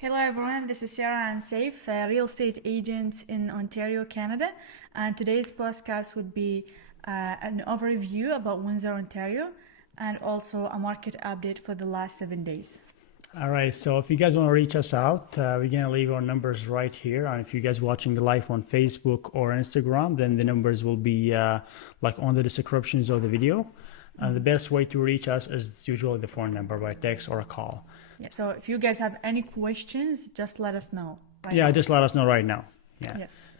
Hello everyone, this is Sarah and Saif, real estate agents in Ontario, Canada. And today's podcast would be an overview about Windsor, Ontario, and also a market update for the last 7 days. All right, so if you guys want to reach us out, we're going to leave our numbers right here. And if you guys watching live on Facebook or Instagram, then the numbers will be like on the descriptions of the video. And the best way to reach us is usually the phone number by text or a call. Yeah, so if you guys have any questions, just let us know. Just let us know right now. Yeah. Yes.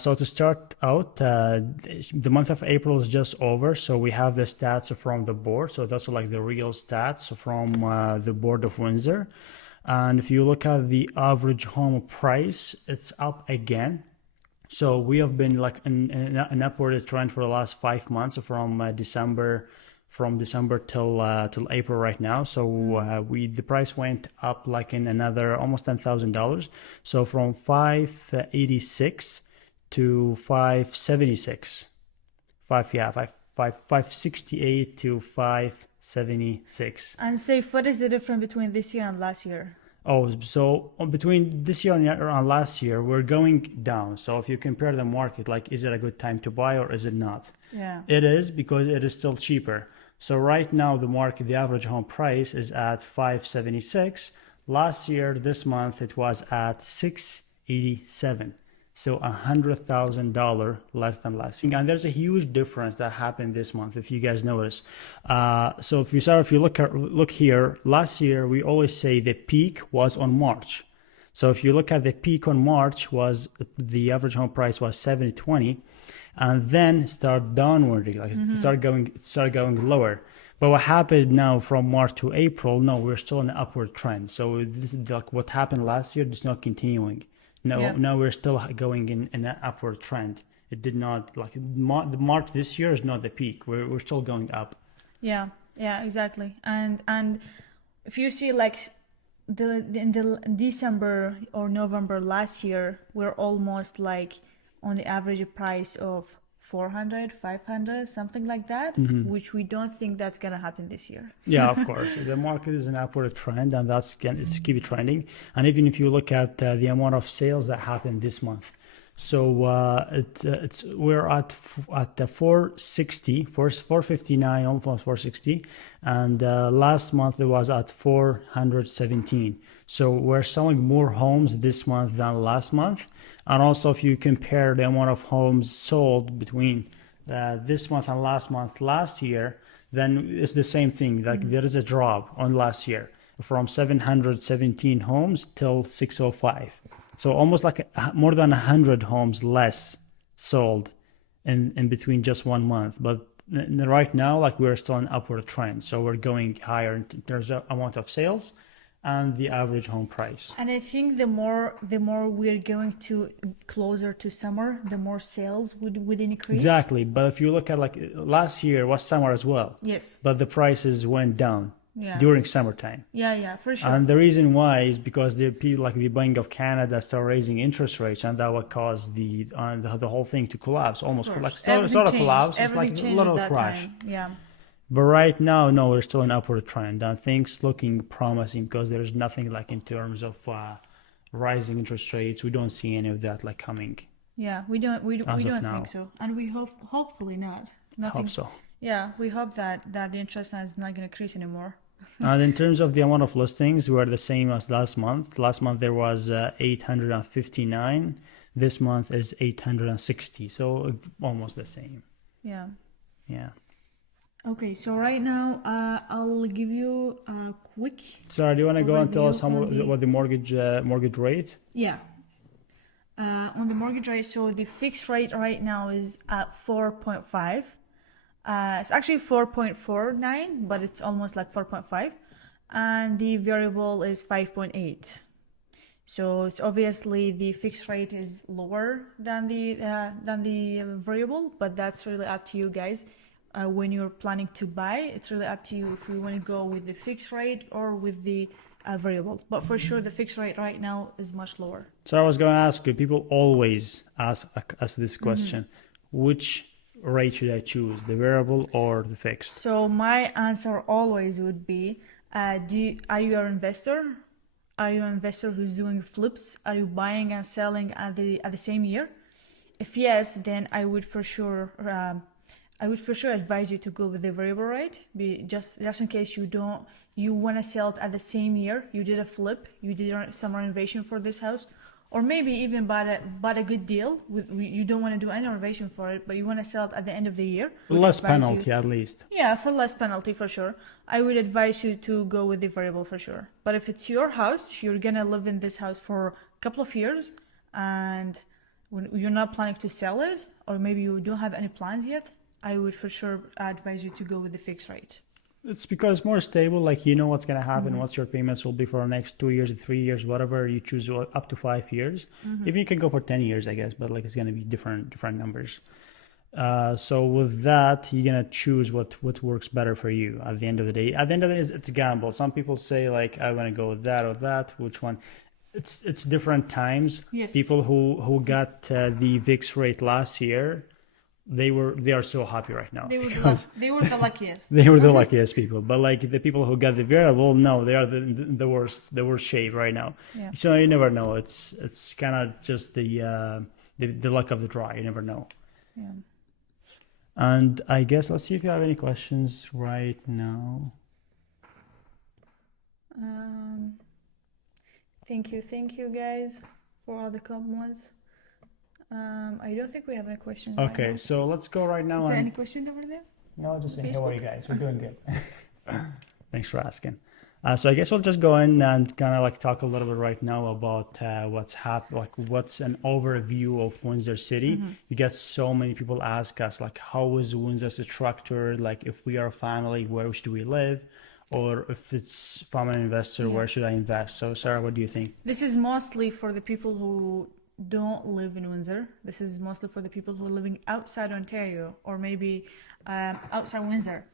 So to start out, the month of April is just over. So we have the stats from the board. So that's like the real stats from the board of Windsor. And if you look at the average home price, it's up again. So we have been like in an upward trend for the last 5 months from December till April right now. So the price went up like in another almost $10,000. So from 586 to 576, 568 to 576. And Saif, what is the difference between this year and last year? Oh, so between this year and last year, we're going down. So if you compare the market, like, is it a good time to buy or is it not? Yeah. It is, because it is still cheaper. So right now, the average home price is at 576. Last year, this month, it was at 687. So $100,000 less than last year. And there's a huge difference that happened this month, if you guys notice. So if you look here, last year, we always say the peak was on March. So if you look at the peak on March, was the average home price was 720, and then start downward, like start going lower. But what happened now from March to April? No, we're still in an upward trend. So this is like what happened last year is not continuing. No, we're still going in an upward trend. It did not, like, the March this year is not the peak. We're still going up. Yeah, exactly. And if you see like in the December or November last year, we're almost like on the average price of 400, 500, something like that, which we don't think that's going to happen this year. Yeah, of course. The market is an upward trend, and it's keep trending. And even if you look at the amount of sales that happened this month, so we're at 460, 459, almost 460, and last month it was at 417. So we're selling more homes this month than last month. And also, if you compare the amount of homes sold between this month and last year, then it's the same thing. Like there is a drop on last year from 717 homes till 605. So almost like more than 100 homes less sold in between just 1 month. But right now, like, we're still in upward trend. So we're going higher in terms of amount of sales and the average home price. And I think the more we're going to closer to summer, the more sales would increase. Exactly. But if you look at, like, last year was summer as well. Yes. But the prices went down. Yeah. During summertime. Yeah, for sure. And the reason why is because the people, like the Bank of Canada, start raising interest rates, and that would cause the whole thing to collapse, almost like it's not a collapse, it's like a little crash. Time. Yeah. But right now, no, we're still in upward trend, and things looking promising because there's nothing like in terms of rising interest rates. We don't see any of that like coming. Yeah, we don't think so, and we hopefully not. Nothing. Hope so. Yeah, we hope that the interest is not going to increase anymore. And in terms of the amount of listings, we're the same as last month. Last month there was 859. This month is 860. So almost the same. Yeah. Yeah. Okay, so right now I'll give you a quick. Sorry, do you want to go and tell us what the mortgage rate? Yeah. On the mortgage rate, so the fixed rate right now is at 4.5. It's actually 4.49, but it's almost like 4.5, and the variable is 5.8. So it's obviously the fixed rate is lower than the variable, but that's really up to you guys. When you're planning to buy, it's really up to you if you want to go with the fixed rate or with the variable. But for sure, the fixed rate right now is much lower. So I was going to ask you, people always ask us this question, which rate should I choose, the variable or the fixed? So my answer always would be, are you an investor? Are you an investor who's doing flips? Are you buying and selling at the same year? If yes, then I would for sure advise you to go with the variable rate. Just in case you want to sell it at the same year. You did a flip, you did some renovation for this house, or maybe even bought a good deal. You don't want to do any renovation for it, but you want to sell it at the end of the year. Less penalty at least. Yeah, for less penalty for sure. I would advise you to go with the variable for sure. But if it's your house, you're gonna live in this house for a couple of years, and when you're not planning to sell it, or maybe you don't have any plans yet, I would for sure advise you to go with the fixed rate. It's because it's more stable, like you know what's going to happen, what your payments will be for the next 2 years, 3 years, whatever you choose, up to 5 years. Even you can go for 10 years, I guess, but like it's going to be different numbers. So with that, you're going to choose what works better for you at the end of the day. At the end of the day, it's a gamble. Some people say like, I want to go with that or that, which one? It's different times. Yes. People who got the VIX rate last year, they are so happy right now. They were the luckiest. They were the luckiest people. But like the people who got the variable, no, they are the worst shape right now. Yeah. So you never know. It's kind of just the luck of the draw. You never know. Yeah. And I guess let's see if you have any questions right now. Thank you guys for all the compliments. I don't think we have any questions. Okay, right now. so let's go right now. Is there any questions over there? No, just saying, how Facebook? are you guys? We're doing good. Thanks for asking. So I guess we'll just go in and kind of like talk a little bit right now about what's an overview of Windsor City. You get so many people ask us like, how is Windsor structured? Like if we are a family, where should we live? Or if it's from an investor, where should I invest? So Sarah, what do you think? This is mostly for the people who don't live in Windsor. This is mostly for the people who are living outside Ontario or maybe outside Windsor.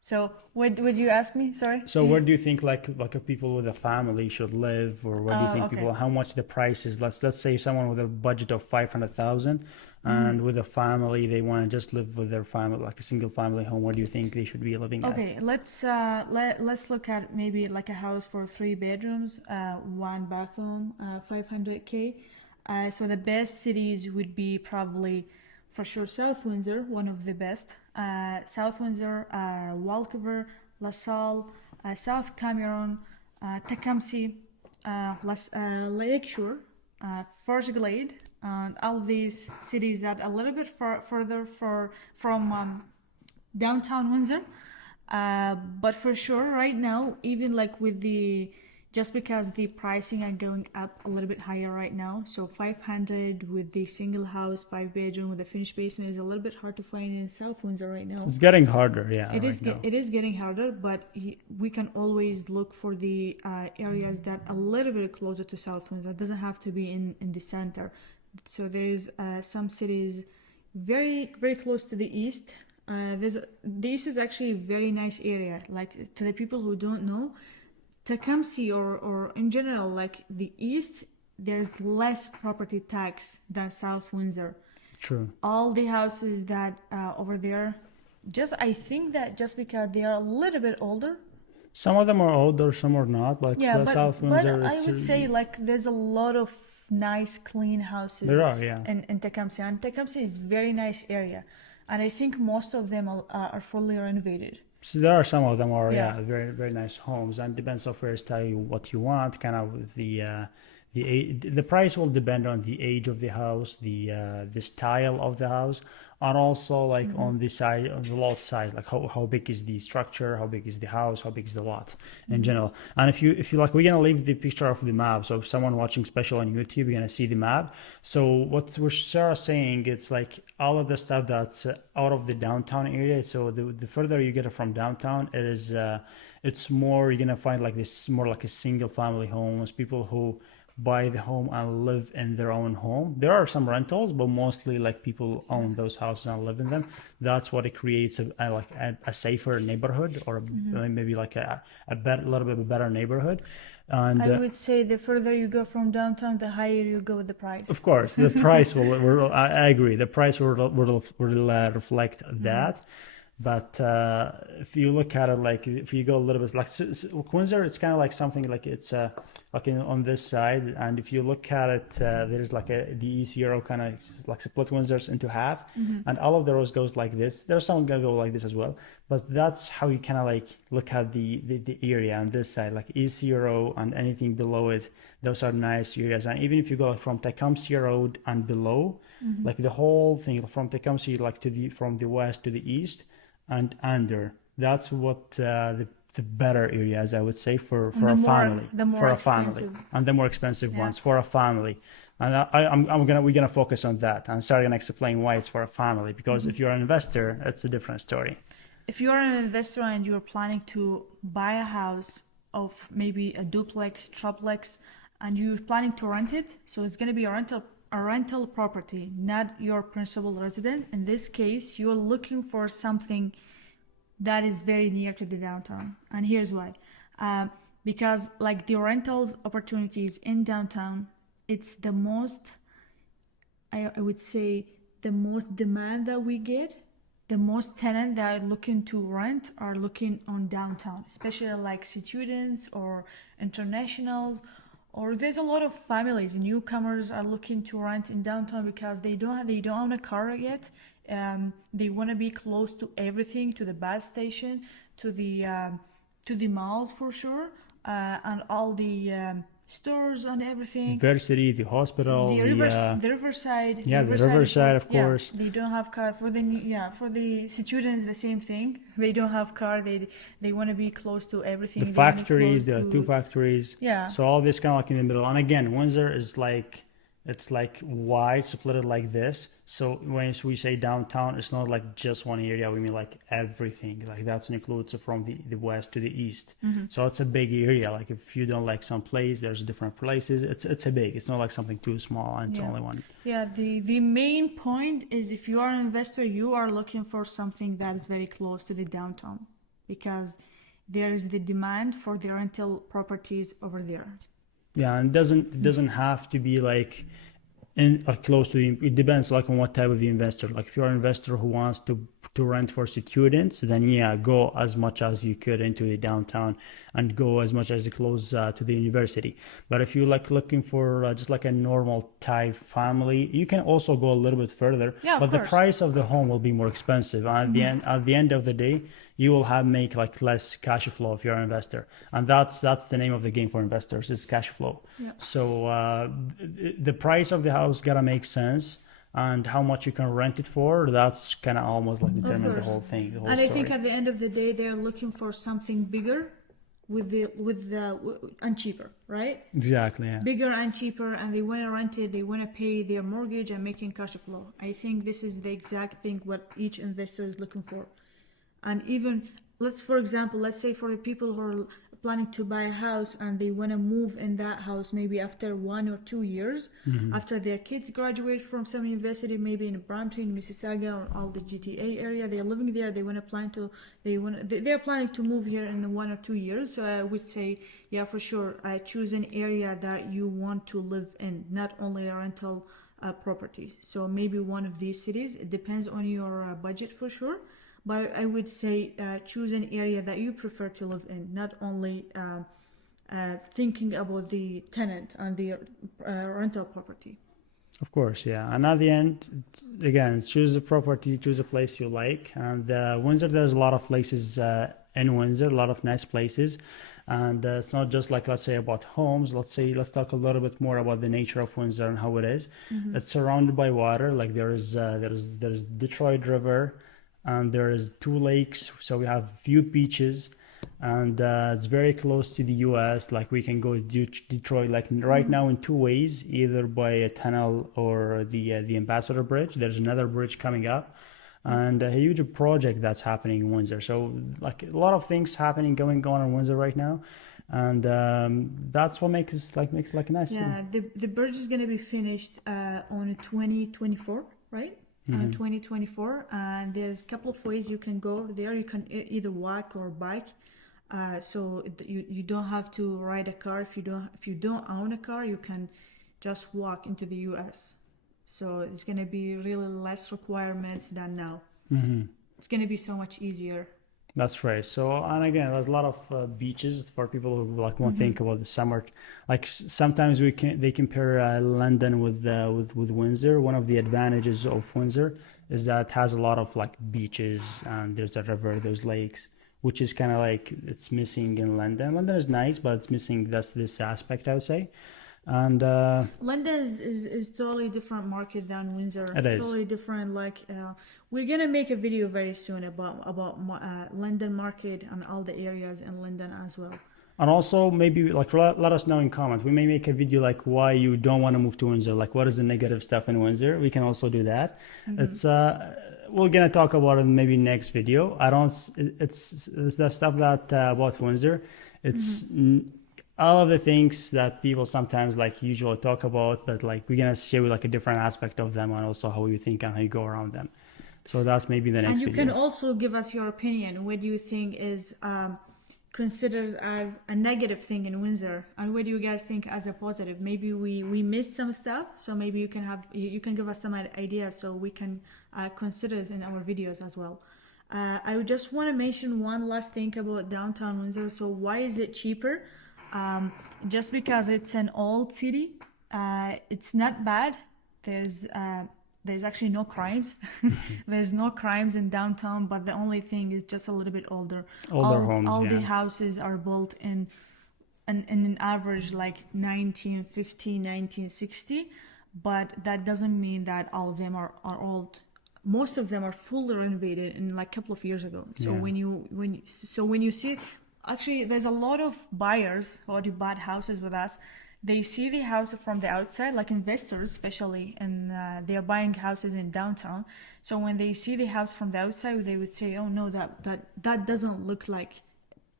So what would you ask me? Sorry. So where do you think like if people with a family should live, or where do you think okay. people, how much the price is? Let's say someone with a budget of 500,000 and with a family, they want to just live with their family, like a single family home. Where do you think they should be living at? Okay, let's look at maybe like a house for 3 bedrooms, 1 bathroom, 500K. So the best cities would be probably for sure South Windsor, one of the best. South Windsor, Vancouver, LaSalle, South Cameron, Tecumseh, Lakeshore, Forest Glade, and all of these cities that are a little bit further from downtown Windsor. But for sure, right now, even like with just because the pricing are going up a little bit higher right now, so 500 with the single house, 5 bedroom with a finished basement is a little bit hard to find in South Windsor right now. It's getting harder, yeah. It is getting harder, but we can always look for the areas that are a little bit closer to South Windsor. It doesn't have to be in the center. So there's some cities very, very close to the east. The east is actually a very nice area. Like to the people who don't know, Tecumseh or in general, like the east, there's less property tax than South Windsor. True. All the houses that over there, I think that just because they are a little bit older. Some of them are older, some are not. Like South Windsor, but I would say like there's a lot of nice, clean houses. There are, yeah. In Tecumseh, and Tecumseh is very nice area, and I think most of them are fully renovated. So there are some of them are very, very nice homes, and depends on first tell you what you want. Kind of the price will depend on the age of the house, the style of the house, and also like on the side, on the lot size, like how big is the structure, how big is the house, how big is the lot in general. And if you like, we're gonna leave the picture of the map. So if someone watching special on YouTube, you're gonna see the map. So what we're saying, it's like all of the stuff that's out of the downtown area. So the further you get from downtown, it is it's more, you're gonna find like this more like a single family homes, people who buy the home and live in their own home. There are some rentals, but mostly like people own those houses and live in them. That's what it creates a safer neighborhood, or maybe like a little bit of a better neighborhood. And I would say the further you go from downtown, the higher you go with the price. Of course, the price will. I agree. The price will reflect that. But if you look at it, like if you go a little bit, like Windsor, it's kind of like something like it's like on this side, and if you look at it, there's like the E0 kind of like split Windsors into half, and all of the rows goes like this. There's some gonna go like this as well, but that's how you kind of like look at the area on this side, like E0 and anything below it. Those are nice areas, and even if you go from Tecumseh Road and below, like the whole thing from Tecumseh, like from the west to the east and under. That's what the better areas, I would say, for a family, the more for a expensive. family, and the more expensive ones for a family. And we're gonna focus on that, and start gonna explain why it's for a family. Because if you're an investor, it's a different story. If you're an investor and you're planning to buy a house of maybe a duplex, triplex, and you're planning to rent it, so it's gonna be a rental property, not your principal resident. In this case, you're looking for something that is very near to the downtown. And here's why. Because like the rentals opportunities in downtown, it's the most, I would say, the most demand that we get. The most tenants that are looking to rent are looking on downtown, especially like students or internationals. Or there's a lot of families, newcomers are looking to rent in downtown because they don't own a car yet. They want to be close to everything, to the bus station, to the malls for sure, and all the stores and everything. University, the hospital, the Riverside. Yeah, the Riverside, of course. They don't have car for the students. The same thing. They don't have car. They want to be close to everything. The factories, there are two factories. Yeah. So all this kind of like in the middle. And again, Windsor is like, it's like wide, split like this. So when we say downtown, it's not like just one area. We mean like everything. Like that's includes from the west to the east. So it's a big area. Like if you don't like some place, there's different places. It's a big. It's not like something too small and it's only one. Yeah. The main point is if you are an investor, you are looking for something that is very close to the downtown because there is the demand for the rental properties over there. Yeah, and it doesn't have to be like close to it depends like on what type of the investor. Like if you're an investor who wants to rent for students, then yeah, go as much as you could into the downtown and go as much as close to the university. But if you're like looking for just like a normal type family, you can also go a little bit further. Yeah, but the price of the home will be more expensive. And at the end of the day, you will make like less cash flow if you're an investor, and that's the name of the game for investors. It's cash flow. Yeah. So the price of the house gotta make sense, and how much you can rent it for. That's kind of almost like determine the whole thing. The whole and story. I think at the end of the day, they're looking for something bigger, and cheaper, right? Exactly. Yeah. Bigger and cheaper, and they want to rent it. They want to pay their mortgage and making cash flow. I think this is the exact thing what each investor is looking for. And even let's say for the people who are planning to buy a house and they want to move in that house maybe after 1 or 2 years, after their kids graduate from some university, maybe in Brampton, Mississauga, or all the GTA area, they're living there. They're planning to move here in 1 or 2 years. So I would say, yeah, for sure, choose an area that you want to live in, not only a rental property. So maybe one of these cities. It depends on your budget for sure. But I would say choose an area that you prefer to live in, not only thinking about the tenant and the rental property. Of course, yeah. And at the end, again, choose a property, choose a place you like. And Windsor, there's a lot of places in Windsor, a lot of nice places. And it's not just like, let's say, about homes. Let's talk a little bit more about the nature of Windsor and how it is. It's surrounded by water. Like there's Detroit River. And there is 2 lakes, so we have few beaches, and it's very close to the U.S. Like we can go to Detroit, like right now in 2 ways, either by a tunnel or the Ambassador Bridge. There's another bridge coming up, and a huge project that's happening in Windsor. So like a lot of things going on in Windsor right now, and that's what makes it like a nice. Yeah, the bridge is gonna be finished on 2024, right? 2024, and there's a couple of ways you can go there. You can either walk or bike, so you don't have to ride a car. If you don't own a car, you can just walk into the US. So it's gonna be really less requirements than now. it's going to be so much easier. That's right. So, and again, there's a lot of beaches for people who like won't think about the summer. Like sometimes they compare London with Windsor. One of the advantages of Windsor is that it has a lot of like beaches, and there's a river, there's lakes, which is kind of like it's missing in London. London is nice, but it's missing this aspect, I would say. And London is totally different market than Windsor. It is. Totally different. Like we're gonna make a video very soon about London market and all the areas in London as well. And also maybe like let us know in comments. We may make a video like why you don't want to move to Windsor. Like what is the negative stuff in Windsor? We can also do that. It's we're gonna talk about it in maybe next video. I don't. It's the stuff that about Windsor. It's all of the things that people sometimes like usually talk about, but like we're gonna share like a different aspect of them and also how you think and how you go around them. So that's maybe the next And you video. can also give us your opinion. What do you think is considered as a negative thing in Windsor, and what do you guys think as a positive? Maybe we missed some stuff, so maybe you can give us some ideas so we can consider this in our videos as well. I would just want to mention one last thing about downtown Windsor. So why is it cheaper? Just because it's an old city. It's not bad. There's actually no crimes. There's no crimes in downtown, but the only thing is just a little bit older. Homes. All the houses are built in an average like 1950, 1960, but that doesn't mean that all of them are old. Most of them are fully renovated in like a couple of years ago. So when you see, actually, there's a lot of buyers who bought houses with us. They see the house from the outside, like investors especially, and they are buying houses in downtown. So when they see the house from the outside, they would say, "Oh no, that doesn't look like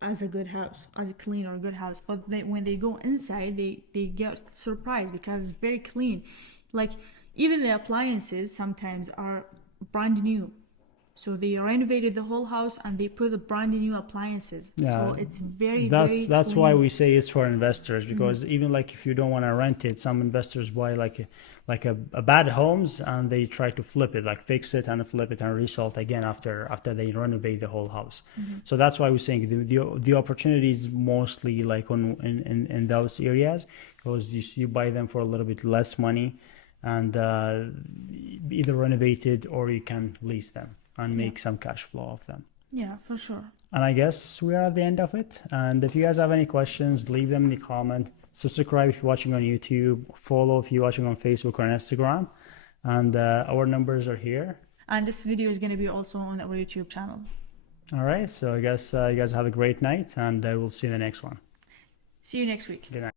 as a good house, as a clean or good house." But when they go inside, they get surprised because it's very clean. Like even the appliances sometimes are brand new. So they renovated the whole house and they put the brand new appliances. Yeah, so it's very that's clean. why we say it's for investors, because even like if you don't want to rent it, some investors buy like a bad homes and they try to flip it, like fix it and flip it and resell it again after they renovate the whole house. So that's why we're saying the opportunity is mostly like in those areas, because you buy them for a little bit less money and either renovated or you can lease them and make some cash flow of them. Yeah, for sure. And I guess we are at the end of it. And if you guys have any questions, leave them in the comment. Subscribe if you're watching on YouTube. Follow if you're watching on Facebook or Instagram. And our numbers are here. And this video is going to be also on our YouTube channel. All right. So I guess you guys have a great night, and we'll see you in the next one. See you next week. Good night.